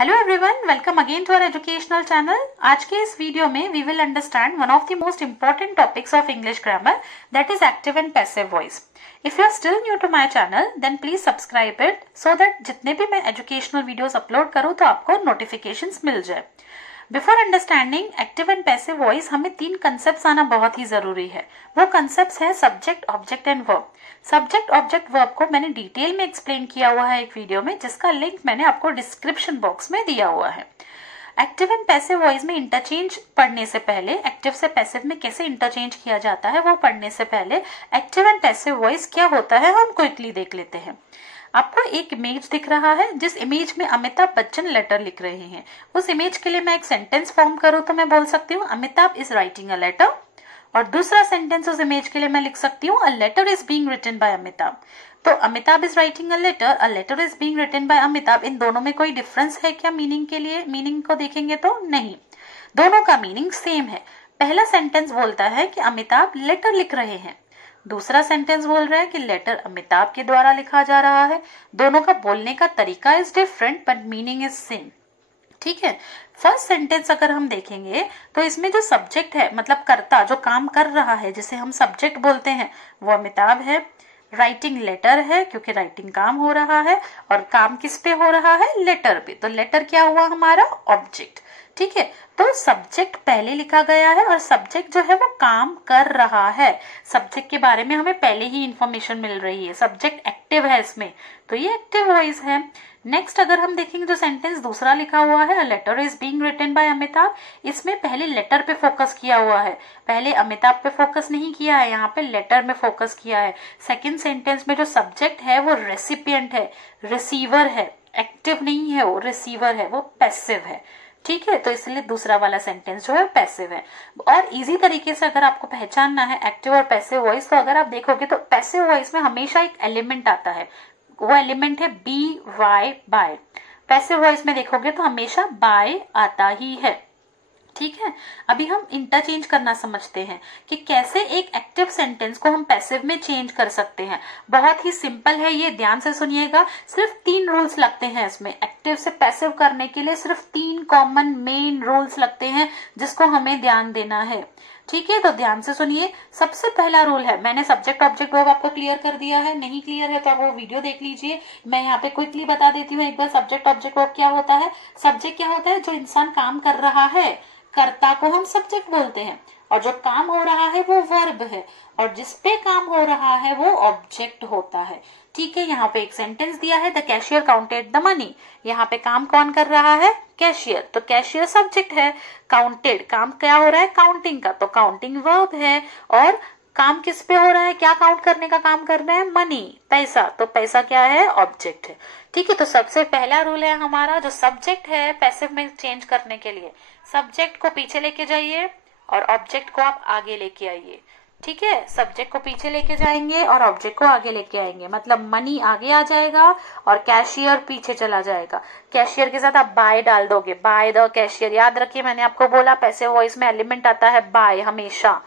Hello everyone, welcome again to our educational channel. आज के इस वीडियो में we will understand one of the most important topics of English grammar, that is active and passive voice. If you are still new to my channel then please subscribe it so that जितने भी मैं educational videos upload करूं तो आपको notifications मिल जाए। Before understanding active and passive voice हमें 3 concept आना बहुत ही जरूरी है। वो कंसेप्ट है subject, object and verb. Subject, object, verb को मैंने डिटेल में एक्सप्लेन किया हुआ है एक वीडियो में, जिसका लिंक मैंने आपको डिस्क्रिप्शन बॉक्स में दिया हुआ है। एक्टिव एंड पैसिव वॉइस में इंटरचेंज पढ़ने से पहले, एक्टिव से पैसिव में कैसे इंटरचेंज किया जाता है वो पढ़ने से पहले एक्टिव एंड पैसिव वॉइस क्या होता है हम क्विकली देख लेते हैं। आपको एक इमेज दिख रहा है, जिस इमेज में अमिताभ बच्चन लेटर लिख रहे हैं। उस इमेज के लिए मैं एक सेंटेंस फॉर्म करूं तो मैं बोल सकती हूँ Amitabh is writing a letter, और दूसरा सेंटेंस उस इमेज के लिए मैं लिख सकती हूँ a letter is being written by Amitabh. तो Amitabh is writing a letter is being written by Amitabh, इन दोनों में कोई डिफरेंस है क्या मीनिंग के लिए? मीनिंग को देखेंगे तो नहीं, दोनों का मीनिंग सेम है। पहला सेंटेंस बोलता है कि अमिताभ लेटर लिख रहे हैं, दूसरा सेंटेंस बोल रहा है कि लेटर अमिताभ के द्वारा लिखा जा रहा है। दोनों का बोलने का तरीका is different but meaning is same. ठीक है, फर्स्ट सेंटेंस अगर हम देखेंगे तो इसमें जो सब्जेक्ट है, मतलब कर्ता जो काम कर रहा है, जिसे हम सब्जेक्ट बोलते हैं, वो अमिताभ है। राइटिंग लेटर है क्योंकि राइटिंग काम हो रहा है, और काम किस पे हो रहा है? लेटर पे। तो लेटर क्या हुआ हमारा? ऑब्जेक्ट। ठीक है, तो सब्जेक्ट पहले लिखा गया है और सब्जेक्ट जो है वो काम कर रहा है। सब्जेक्ट के बारे में हमें पहले ही इंफॉर्मेशन मिल रही है, सब्जेक्ट एक्टिव है इसमें, तो ये एक्टिव वॉइस है। नेक्स्ट अगर हम देखेंगे जो सेंटेंस दूसरा लिखा हुआ है letter is being written by Amitabh, इसमें पहले लेटर पे फोकस किया हुआ है, पहले अमिताभ पे फोकस नहीं किया है, यहाँ पे लेटर में फोकस किया है। सेकंड सेंटेंस में जो सब्जेक्ट है वो रेसिपिएंट है, रिसीवर है, एक्टिव नहीं है, वो रिसीवर है, वो पैसिव है। ठीक है, तो इसलिए दूसरा वाला सेंटेंस जो है पैसिव है। और इजी तरीके से अगर आपको पहचानना है एक्टिव और पैसिव वॉइस, तो अगर आप देखोगे तो पैसिव वॉइस में हमेशा एक एलिमेंट आता है, वो एलिमेंट है B Y by. Passive voice में देखोगे तो हमेशा बाय आता ही है। ठीक है, अभी हम इंटरचेंज करना समझते हैं कि कैसे एक एक्टिव सेंटेंस को हम पैसिव में चेंज कर सकते हैं। बहुत ही सिंपल है, ये ध्यान से सुनिएगा। सिर्फ 3 रूल्स लगते हैं इसमें, एक्टिव से पैसिव करने के लिए सिर्फ 3 कॉमन मेन रूल्स लगते हैं जिसको हमें ध्यान देना है। ठीक है, तो ध्यान से सुनिए। सबसे पहला रूल है, मैंने सब्जेक्ट ऑब्जेक्ट वर्ब आपको क्लियर कर दिया है, नहीं क्लियर है तो आप वो वीडियो देख लीजिए। मैं यहाँ पे क्विकली बता देती हूँ एक बार सब्जेक्ट ऑब्जेक्ट वर्ब क्या होता है। सब्जेक्ट क्या होता है? जो इंसान काम कर रहा है, कर्ता को हम सब्जेक्ट बोलते हैं, और जो काम हो रहा है वो वर्ब है, और जिसपे काम हो रहा है वो ऑब्जेक्ट होता है। ठीक है, यहाँ पे एक सेंटेंस दिया है the cashier counted the money. यहाँ पे काम कौन कर रहा है? कैशियर, तो कैशियर सब्जेक्ट है। काउंटेड, काम क्या हो रहा है? काउंटिंग का, तो काउंटिंग वर्ब है। और काम किस पे हो रहा है? क्या काउंट करने का काम कर रहे हैं? मनी, पैसा, तो पैसा क्या है? ऑब्जेक्ट है। ठीक है, तो सबसे पहला रूल है हमारा, जो सब्जेक्ट है पैसिव में चेंज करने के लिए सब्जेक्ट को पीछे लेके जाइए और ऑब्जेक्ट को आप आगे लेके आइए। ठीक है, सब्जेक्ट को पीछे लेके जाएंगे और ऑब्जेक्ट को आगे लेके आएंगे, मतलब मनी आगे आ जाएगा और कैशियर पीछे चला जाएगा। कैशियर के साथ आप बाय डाल दोगे, बाय द कैशियर। याद रखिए मैंने आपको बोला पैसिव वॉइस में एलिमेंट आता है बाय हमेशा।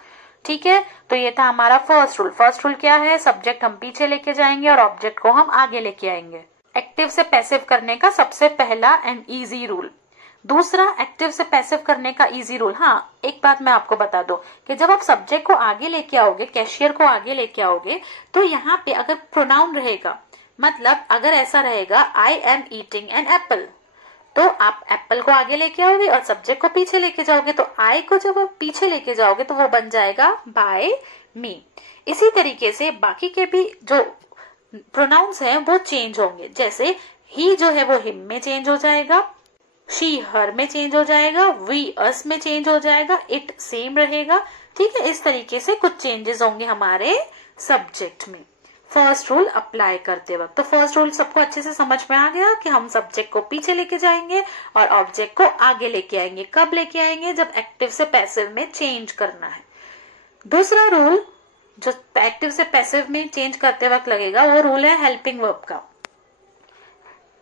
ठीक है, तो ये था हमारा फर्स्ट रूल। फर्स्ट रूल क्या है? सब्जेक्ट हम पीछे लेके जाएंगे और ऑब्जेक्ट को हम आगे लेके आएंगे। एक्टिव से पैसिव करने का सबसे पहला एंड इजी रूल। दूसरा, एक्टिव से पैसिव करने का इजी रूल। हाँ, एक बात मैं आपको बता दूं कि जब आप सब्जेक्ट को आगे लेके आओगे, कैशियर को आगे लेके आओगे, तो यहाँ पे अगर प्रोनाउन रहेगा, मतलब अगर ऐसा रहेगा I am eating an apple, तो आप एप्पल को आगे लेके आओगे और सब्जेक्ट को पीछे लेके जाओगे, तो आई को जब आप पीछे लेके जाओगे तो वो बन जाएगा बाय मी। इसी तरीके से बाकी के भी जो प्रोनाउंस हैं वो चेंज होंगे, जैसे ही जो है वो हिम में चेंज हो जाएगा, शी हर में चेंज हो जाएगा, वी अस में चेंज हो जाएगा, इट सेम रहेगा। ठीक है, इस तरीके से कुछ चेंजेस होंगे हमारे सब्जेक्ट में फर्स्ट रूल अप्लाई करते वक्त। तो फर्स्ट रूल सबको अच्छे से समझ में आ गया कि हम सब्जेक्ट को पीछे लेके जाएंगे और ऑब्जेक्ट को आगे लेके आएंगे। कब लेके आएंगे? जब एक्टिव से पैसिव में चेंज करना है। दूसरा रूल जो एक्टिव से पैसिव में चेंज करते वक्त लगेगा वो रूल है हेल्पिंग वर्ब का।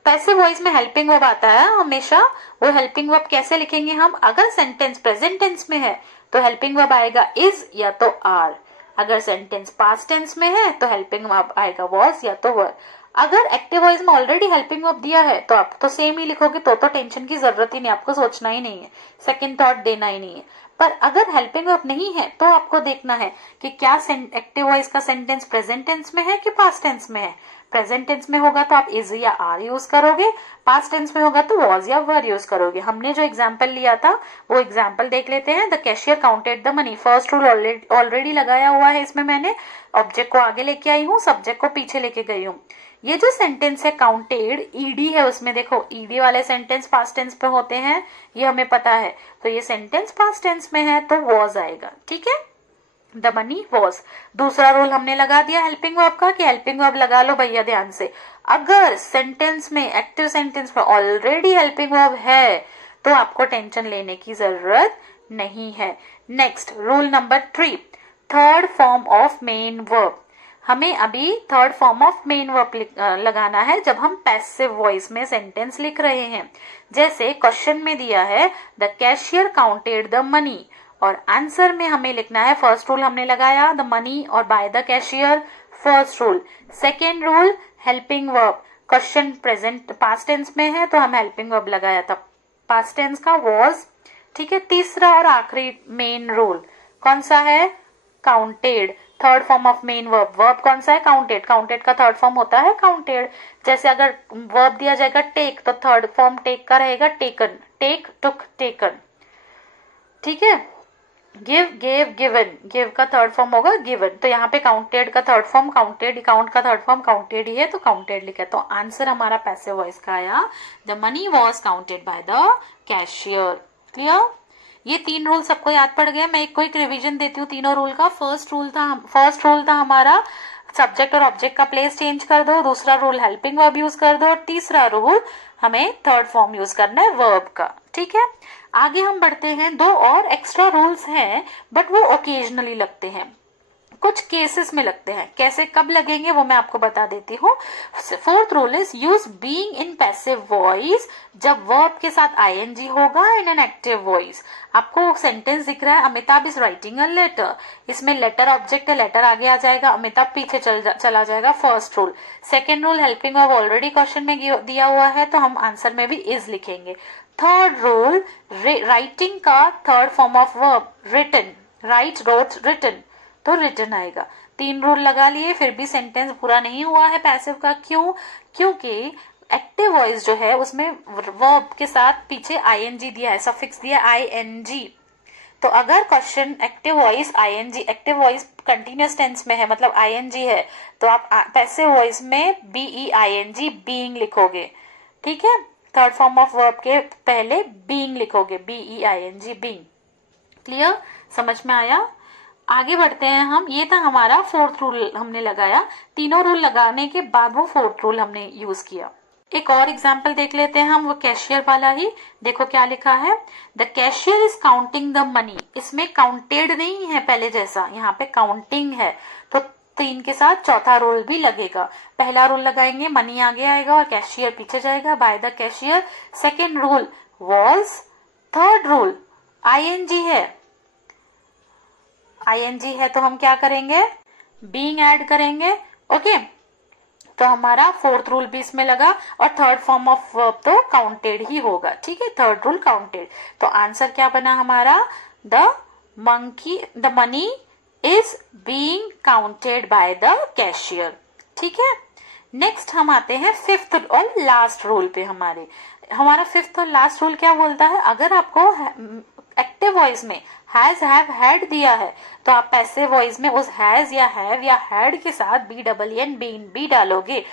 पैसिव वॉइस में हेल्पिंग वर्ब आता है हमेशा। वो हेल्पिंग वर्ब कैसे लिखेंगे हम? अगर सेंटेंस प्रेजेंट टेंस में है तो हेल्पिंग वर्ब आएगा इज या तो आर। अगर सेंटेंस पास्ट टेंस में है तो हेल्पिंग वर्ब आएगा वॉज या तो वर। अगर एक्टिव वॉइस में ऑलरेडी हेल्पिंग वर्ब दिया है तो आप तो सेम ही लिखोगे, तो टेंशन की जरूरत ही नहीं, आपको सोचना ही नहीं है, सेकंड थॉट देना ही नहीं है। पर अगर हेल्पिंग वर्ब नहीं है तो आपको देखना है कि क्या एक्टिव वॉइस का सेंटेंस प्रेजेंट टेंस में है कि पास्ट टेंस में है। प्रेजेंट टेंस में होगा तो आप इज या आर यूज करोगे, पास्ट टेंस में होगा तो वॉज या वर यूज करोगे। हमने जो एग्जाम्पल लिया था वो एग्जाम्पल देख लेते हैं। The cashier counted the money, first rule already लगाया हुआ है इसमें, मैंने ऑब्जेक्ट को आगे लेके आई हूँ, सब्जेक्ट को पीछे लेके गई हूँ। ये जो सेंटेंस है काउंटेड, ईडी है उसमें, देखो ईडी वाले सेंटेंस पास्ट टेंस पे होते हैं, ये हमें पता है, तो ये सेंटेंस पास्ट टेंस में है तो वॉज आएगा। ठीक है, द मनी वॉज। दूसरा रूल हमने लगा दिया हेल्पिंग वर्ब का कि हेल्पिंग वर्ब लगा लो भैया ध्यान से। अगर सेंटेंस में, एक्टिव सेंटेंस में ऑलरेडी हेल्पिंग वर्ब है तो आपको टेंशन लेने की जरूरत नहीं है। Next rule number 3, third form of main verb. हमें अभी third form of main verb लगाना है जब हम पैसिव वॉइस में सेंटेंस लिख रहे हैं। जैसे क्वेश्चन में दिया है the cashier counted the money, और आंसर में हमें लिखना है, फर्स्ट रूल हमने लगाया द मनी और by the cashier, first rule. Second rule helping verb, question present past tense में है तो हम हेल्पिंग वर्ब लगाया था, पास्ट टेंस का वॉज। ठीक है, तीसरा और आखिरी मेन रूल कौन सा है, counted, third form of main verb. Verb कौन सा है, काउंटेड, काउंटेड का थर्ड फॉर्म होता है काउंटेड। जैसे अगर वर्ब दिया जाएगा टेक तो थर्ड फॉर्म टेक का रहेगा टेकन, टेक, टुक, टेकन। ठीक है, गिव, गेव, गिवन, गिव का थर्ड फॉर्म होगा गिवन, तो यहाँ पे काउंटेड का थर्ड फॉर्म काउंटेड, काउंट का थर्ड फॉर्म काउंटेड ही है तो काउंटेड लिखा है। तो आंसर हमारा पैसिव वॉइस का आया the money was counted bye the cashier. Clear, ये 3 रूल सबको याद पड़ गया। मैं एक क्विक रिवीजन देती हूँ तीनों रूल का। फर्स्ट रूल था हमारा सब्जेक्ट और ऑब्जेक्ट का प्लेस चेंज कर दो, दूसरा रूल हेल्पिंग वर्ब यूज कर दो, और तीसरा रूल हमें थर्ड फॉर्म यूज करना है वर्ब का। ठीक है, आगे हम बढ़ते हैं। 2 और एक्स्ट्रा रूल्स हैं बट वो ओकेजनली लगते हैं, कुछ केसेस में लगते हैं। कैसे, कब लगेंगे वो मैं आपको बता देती हूँ। Fourth rule is use being in passive voice जब वर्ब के साथ आईएनजी होगा इन एन एक्टिव वॉइस। आपको सेंटेंस दिख रहा है Amitabh is writing a letter, इसमें लेटर ऑब्जेक्ट है, लेटर आगे आ जाएगा, अमिताभ पीछे चला जाएगा, first rule. Second rule helping verb already question में दिया हुआ है तो हम आंसर में भी इज लिखेंगे। थर्ड रूल राइटिंग का third form of verb written, write, wrote, written, तो रिटन आएगा। 3 रूल लगा लिए फिर भी सेंटेंस पूरा नहीं हुआ है पैसिव का। क्यों, क्योंकि एक्टिव वॉइस जो है उसमें वर्ब के साथ पीछे आईएनजी दिया है, सफिक्स दिया है आईएनजी। तो अगर question active voice ING, active voice continuous tense में है मतलब आईएनजी है, तो आप पैसिव वॉइस में बीईआईएनजी बीइंग लिखोगे। ठीक है, थर्ड फॉर्म ऑफ वर्ब के पहले बीइंग लिखोगे, बीईआईएनजी बीइंग। क्लियर, समझ में आया। आगे बढ़ते हैं हम। ये था हमारा फोर्थ रूल हमने लगाया, तीनों रूल लगाने के बाद वो फोर्थ रूल हमने यूज किया। एक और एग्जाम्पल देख लेते हैं हम, वो कैशियर वाला ही। देखो क्या लिखा है, the cashier is counting the money. इसमें काउंटेड नहीं है पहले जैसा, यहाँ पे काउंटिंग है, तो 3 के साथ चौथा रूल भी लगेगा। पहला रूल लगाएंगे, मनी आगे आएगा और कैशियर पीछे जाएगा, by the cashier. Second rule was, third rule ING है, आईएनजी है तो हम क्या करेंगे, बीइंग ऐड करेंगे। ओके, तो हमारा फोर्थ रूल भी इसमें लगा और थर्ड फॉर्म ऑफ वर्ब तो काउंटेड ही होगा। ठीक है, थर्ड रूल काउंटेड। तो आंसर क्या बना हमारा, the money is being counted bye the cashier. ठीक है, नेक्स्ट हम आते हैं फिफ्थ और लास्ट रूल पे। हमारा फिफ्थ और लास्ट रूल क्या बोलता है, अगर आपको एक्टिव वॉइस में हैज, हैव, हैड दिया है तो आप पैसिव वॉइस में उस हैज या हैव या हैड के साथ BEEN, बीन, बी डालोगे।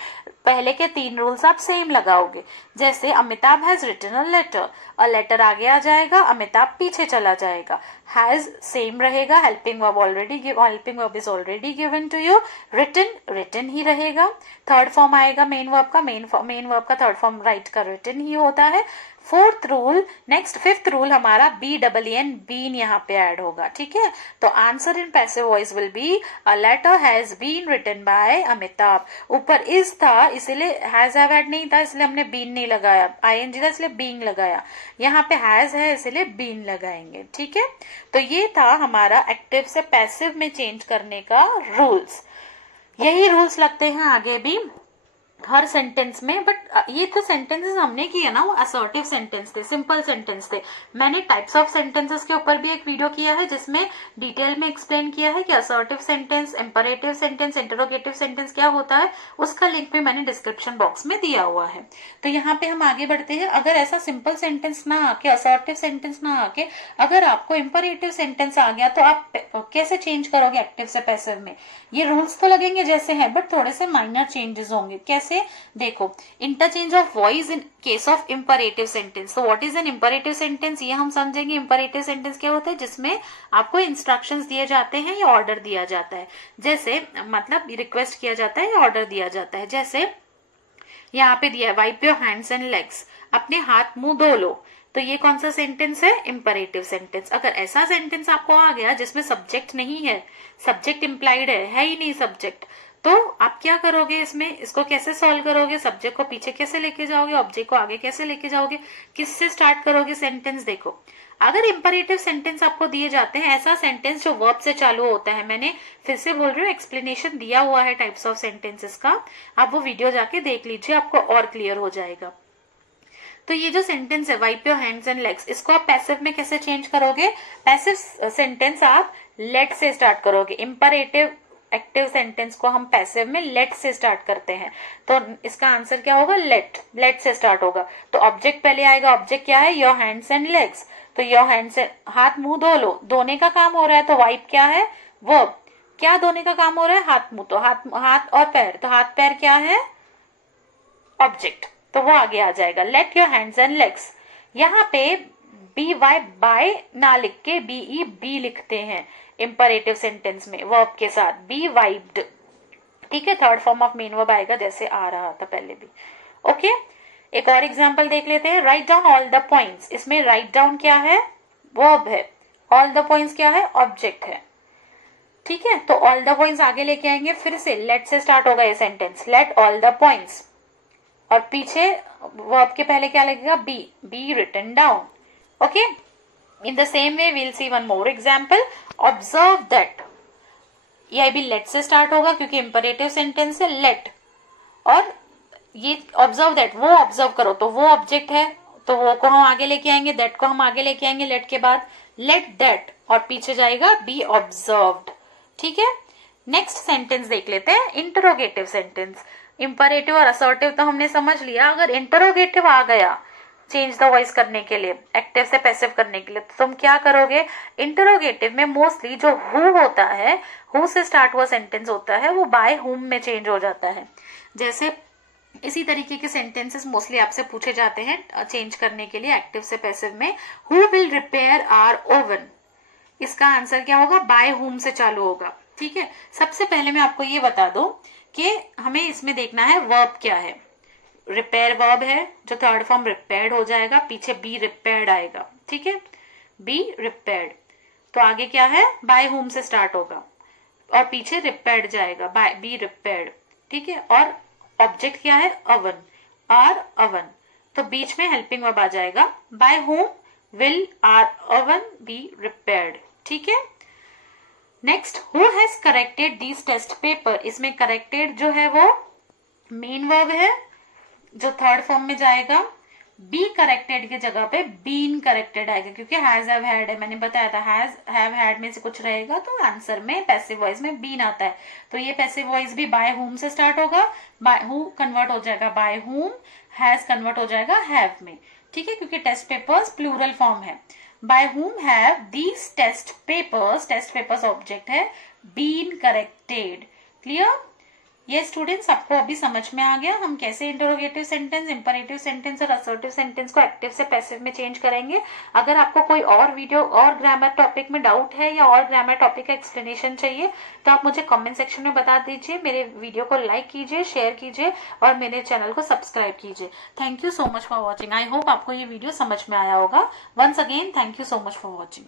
पहले के 3 रूल्स आप सेम लगाओगे। जैसे Amitabh has written a letter, और लेटर आगे आ जाएगा, अमिताभ पीछे चला जाएगा। हैज सेम रहेगा, helping verb is already given to you. Written, written ही रहेगा। थर्ड फॉर्म आएगा मेन वर्ब का, मेन वर्ब का थर्ड फॉर्म राइट का रिटन ही होता है। Fourth rule, next fifth rule हमारा BEEN, बीन यहाँ पे ऐड होगा। ठीक है, तो answer in passive voice will be a letter has been written by Amitabh. ऊपर इज था इसलिए हैज हैव हैड नहीं था इसलिए हमने बीन नहीं लगाया, आईएनजी था इसलिए बीइंग लगाया। यहाँ पे हैज है इसलिए बीन लगाएंगे। ठीक है, तो ये था हमारा एक्टिव से पैसिव में चेंज करने का रूल्स। यही रूल्स लगते हैं आगे भी। हर सेंटेंस में, बट ये तो सेंटेंसेस हमने किए ना वो असर्टिव सेंटेंस थे, सिंपल सेंटेंस थे। मैंने टाइप्स ऑफ सेंटेंसेस के ऊपर भी एक वीडियो किया है जिसमें डिटेल में एक्सप्लेन किया है कि assertive sentence, imperative sentence, interrogative sentence क्या होता है, उसका लिंक भी मैंने डिस्क्रिप्शन बॉक्स में दिया हुआ है। तो यहाँ पे हम आगे बढ़ते हैं। अगर ऐसा सिंपल सेंटेंस ना आके, असर्टिव सेंटेंस ना आके, अगर आपको इंपरेटिव सेंटेंस आ गया तो आप कैसे चेंज करोगे एक्टिव से पैसिव में? ये रूल्स तो लगेंगे जैसे हैं, बट थोड़े से माइनर चेंजेस होंगे। कैसे? देखो, interchange of voice in case of imperative sentence. तो what is an imperative sentence, ये हम समझेंगे। इंपरेटिव सेंटेंस क्या होता है? जिसमें आपको इंस्ट्रक्शंस दिए जाते हैं या ऑर्डर दिया जाता है, जैसे मतलब रिक्वेस्ट किया जाता है या ऑर्डर दिया जाता है। जैसे यहाँ पे दिया है wipe your hands and legs, अपने हाथ मुंह धो लो। तो ये कौन सा सेंटेंस है? Imperative sentence. अगर ऐसा सेंटेंस आपको आ गया जिसमें सब्जेक्ट नहीं है, सब्जेक्ट इंप्लाइड है ही नहीं सब्जेक्ट, तो आप क्या करोगे इसमें? इसको कैसे सॉल्व करोगे? सब्जेक्ट को पीछे कैसे लेके जाओगे, ऑब्जेक्ट को आगे कैसे लेके जाओगे, किससे स्टार्ट करोगे सेंटेंस? देखो, अगर इंपरेटिव सेंटेंस आपको दिए जाते हैं, ऐसा सेंटेंस जो वर्ब से चालू होता है, मैंने फिर से बोल रही हूँ, एक्सप्लेनेशन दिया हुआ है टाइप्स ऑफ सेंटेंसेस का, आप वो वीडियो जाके देख लीजिए, आपको और क्लियर हो जाएगा। तो ये जो सेंटेंस है wipe your hands and legs, इसको आप पैसिव में कैसे चेंज करोगे? पैसिव सेंटेंस आप लेट से स्टार्ट करोगे। इंपरेटिव एक्टिव सेंटेंस को हम पैसिव में लेट से स्टार्ट करते हैं, तो इसका आंसर क्या होगा? लेट। लेट से स्टार्ट होगा। तो ऑब्जेक्ट पहले आएगा। ऑब्जेक्ट क्या है? Your hands and legs. तो योर हैंड्स से हाथ मुंह धो लो, धोने का काम हो रहा है, तो वाइप क्या है? वर्ब। क्या धोने का काम हो रहा है? हाथ मुंह। तो हाथ और पैर, तो हाथ पैर क्या है? ऑब्जेक्ट, तो वो आगे आ जाएगा। Let your hands and legs. यहाँ पे बी वाई बाय ना लिख के बीई बी लिखते हैं इंपरेटिव सेंटेंस में वर्ब के साथ, बी वाइप्ड। ठीक है, third form of main verb आएगा जैसे आ रहा था पहले भी। ओके, एक और एग्जांपल देख लेते हैं। Write down all the points. इसमें राइट डाउन क्या है? वर्ब है। ऑल द पॉइंट्स क्या है? ऑब्जेक्ट है। ठीक है, तो ऑल द पॉइंट्स आगे लेके आएंगे, फिर से लेट से स्टार्ट होगा ये sentence, let all the points, और पीछे वर्ब के पहले क्या लगेगा? Be, be written down. Okay, in the same way we'll see one more example. Observe that, यह भी लेट से स्टार्ट होगा क्योंकि इंपरेटिव सेंटेंस है, लेट। और ये ऑब्जर्व दैट, वो ऑब्जर्व करो, तो वो ऑब्जेक्ट है, तो वो को हम आगे लेके आएंगे, दैट को हम आगे लेके आएंगे लेट के बाद, लेट दैट, और पीछे जाएगा बी ऑब्जर्व्ड। ठीक है, नेक्स्ट सेंटेंस देख लेते हैं, इंटरोगेटिव सेंटेंस। इंपरेटिव और असर्टिव तो हमने समझ लिया। अगर इंटरोगेटिव आ गया चेंज द वॉइस करने के लिए, एक्टिव से पैसिव करने के लिए, तो तुम क्या करोगे? इंटरोगेटिव में मोस्टली जो हु होता है, हु से स्टार्ट हुआ सेंटेंस होता है, वो बाय हुम में चेंज हो जाता है। जैसे इसी तरीके के सेंटेंसेस मोस्टली आपसे पूछे जाते हैं चेंज करने के लिए एक्टिव से पैसिव में। Who will repair our oven, इसका आंसर क्या होगा? बाय हुम से चालू होगा। ठीक है, सबसे पहले मैं आपको ये बता दूं कि हमें इसमें देखना है वर्ब क्या है। रिपेयर वर्ब है, जो थर्ड फॉर्म रिपेयर्ड हो जाएगा, पीछे बी रिपेयर्ड आएगा। ठीक है, बी रिपेयर्ड, तो आगे क्या है? बाय हुम से स्टार्ट होगा और पीछे रिपेयर्ड जाएगा, बाय बी रिपेयर्ड। ठीक है, और ऑब्जेक्ट क्या है? अवन, आर अवन, तो बीच में हेल्पिंग वर्ब आ जाएगा, by whom will our oven be repaired. ठीक है, next, who has corrected this test paper. इसमें करेक्टेड जो है वो मेन वर्ब है, जो थर्ड फॉर्म में जाएगा। बी करेक्टेड की जगह पे बीन करेक्टेड आएगा, क्योंकि हैज हैव हैड है, मैंने बताया था हैज हैव हैड में से कुछ रहेगा तो आंसर में पैसिव वॉइस में बीन आता है। तो ये पैसिव वॉइस भी बाय हुम से स्टार्ट होगा, बाय हु कन्वर्ट हो जाएगा बाय हुम, हैज कन्वर्ट हो जाएगा हैव में। ठीक है, क्योंकि टेस्ट पेपर्स प्लूरल फॉर्म है। By whom have these test papers object है, बीन करेक्टेड। क्लियर? ये स्टूडेंट्स आपको अभी समझ में आ गया हम कैसे इंटरोगेटिव सेंटेंस, इंपरेटिव सेंटेंस और असर्टिव सेंटेंस को एक्टिव से पैसिव में चेंज करेंगे। अगर आपको कोई और वीडियो और ग्रामर टॉपिक में डाउट है या और ग्रामर टॉपिक का एक्सप्लेनेशन चाहिए तो आप मुझे कमेंट सेक्शन में बता दीजिए। मेरे वीडियो को लाइक कीजिए, शेयर कीजिए और मेरे चैनल को सब्सक्राइब कीजिए। Thank you so much for watching. I hope आपको ये वीडियो समझ में आया होगा। Once again thank you so much for watching.